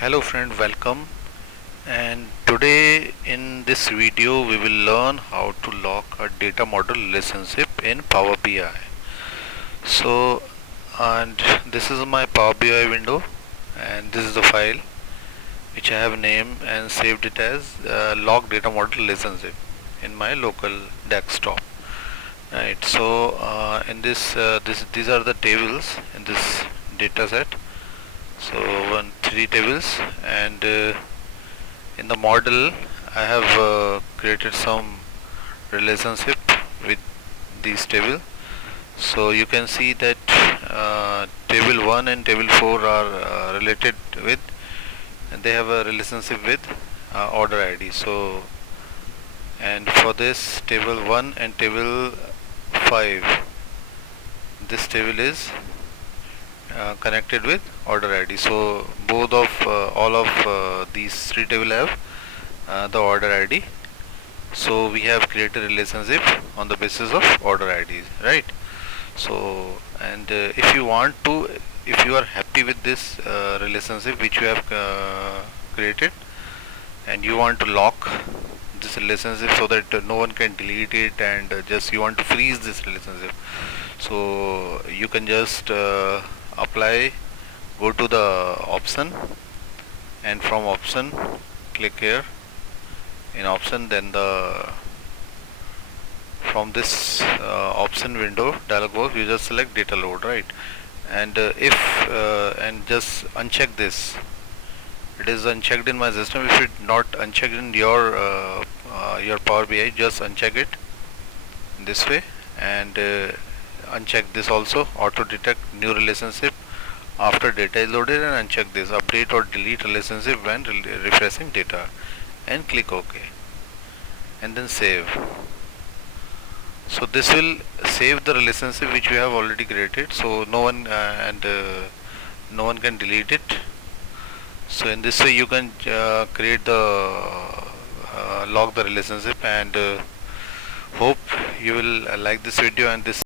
Hello friend, welcome. And today in this video we will learn how to lock a data model relationship in Power BI. So, and this is my Power BI window, and this is the file which I have named and saved it as log data model relationship in my local desktop. Right. So in these are the tables in this data set. So three tables, and in the model I have created some relationship with these table. So you can see that table 1 and table 4 are related with, and they have a relationship with order ID. So, and for this table 1 and table 5, this table is connected with order ID. So both of all of these three table have the order ID. So we have created a relationship on the basis of order IDs, right? So, and if you want to, if you are happy with this relationship which you have created, and you want to lock this relationship so that no one can delete it, and just you want to freeze this relationship, so you can just apply, go to the option, and from option click here in option, then from this option window dialog box you just select data load, right? And if and just uncheck this. It is unchecked in my system. If it not unchecked in your Power BI, just uncheck it this way, and uncheck this also, auto detect new relationship after data is loaded, and uncheck this update or delete relationship when refreshing data, and click OK, and then save. So this will save the relationship which we have already created, so no one no one can delete it. So in this way you can create the log the relationship, and hope you will like this video and this